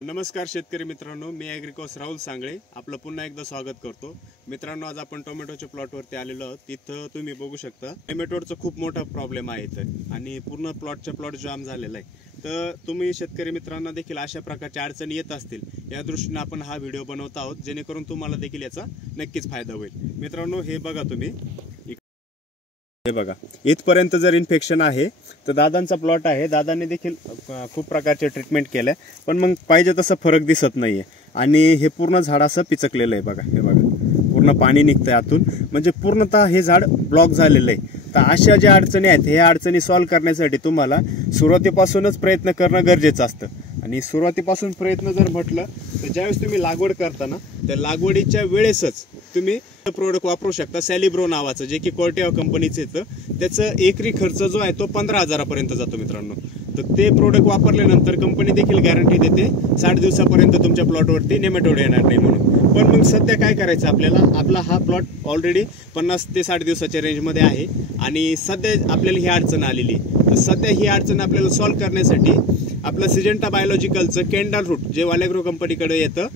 नमस्कार शेतकरी मित्रांनो, मी ॲग्रिकॉस राहुल सांगळे आपलं पुन्हा एकदा स्वागत करतो। मित्रांनो, आज आपण टोमॅटोच्या प्लॉटवरती आलेलो आहोत। तिथं तुम्ही बघू शकता टोमॅटोचा खूप मोठा प्रॉब्लेम आहे इथं आणि पूर्ण प्लॉट जाम झालेला आहे। तर तुम्ही शेतकरी मित्रांना देखील अशा प्रकारच्या अडचणी येत असतील, या दृष्टीने आपण हा व्हिडिओ बनवत आहोत, जेणेकरून तुम्हाला देखील याचा नक्कीच फायदा होईल। मित्रांनो, हे बघा तुम्ही, हे बघा इथपर्यंत जर इन्फेक्शन आहे तर दादांचा प्लॉट आहे। दादांनी देखील खूप प्रकारचे ट्रीटमेंट केले, पण मग पाहिजे तसं फरक दिसत नाहीये आणि हे पूर्ण झाड असं पिचकलेलं आहे। बघा, हे बघा, पूर्ण पाणी निघतंय आतून, म्हणजे पूर्णतः हे झाड ब्लॉक झालेलं आहे। तर अशा ज्या अडचणी आहेत, ह्या अडचणी सॉल्व्ह करण्यासाठी तुम्हाला सुरुवातीपासूनच प्रयत्न करणं गरजेचं असतं। आणि सुरुवातीपासून प्रयत्न जर म्हटलं तर ज्यावेळेस तुम्ही लागवड करताना त्या लागवडीच्या वेळेसच तुम्ही प्रोडक्ट वापरू शकता, सॅलिब्रो नावाचं, जे की कोर्टेवा कंपनीचं येतं। त्याचं एकरी खर्च जो आहे तो 15,000 पर्यंत जातो मित्रांनो। तर ते प्रोडक्ट वापरल्यानंतर कंपनी देखील गॅरंटी देते 60 दिवसापर्यंत तुमच्या प्लॉटवरती नेमॅटोड येणार नाही म्हणून। पण मग सध्या काय करायचं आपल्याला, आपला हा प्लॉट ऑलरेडी 50 ते 60 दिवसाच्या रेंजमध्ये आहे आणि सध्या आपल्याला ही अडचण आलेली आहे। तर सध्या ही अडचण आपल्याला सॉल्व्ह करण्यासाठी आपलं सिजेंटा बायोलॉजिकलचं कॅन्डल रूट जे वालेग्रो कंपनीकडे येतं,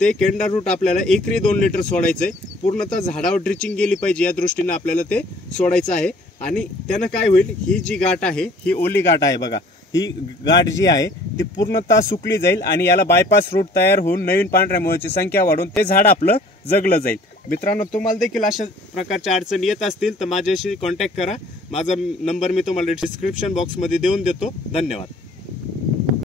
ते कॅन्डल रूट आपल्याला एकरी 2 लिटर सोडायचंय। पूर्णतः झाडावर ड्रिचिंग गेली पाहिजे या दृष्टीने आपल्याला ते सोडायचं आहे। आणि त्यानं काय होईल, ही जी गाठ आहे ही ओली गाठ आहे बघा, ही गाठ जी आहे ती पूर्णतः सुकली जाईल आणि याला बायपास रूट तयार होऊन नवीन पांढऱ्या मुळाची संख्या वाढून ते झाड आपलं जगलं जाईल। मित्रांनो, तुम्हाला देखील अशा प्रकारच्या अडचणी येत असतील तर माझ्याशी कॉन्टॅक्ट करा। माझा नंबर मी तुम्हाला डिस्क्रिप्शन बॉक्समध्ये देऊन देतो। धन्यवाद।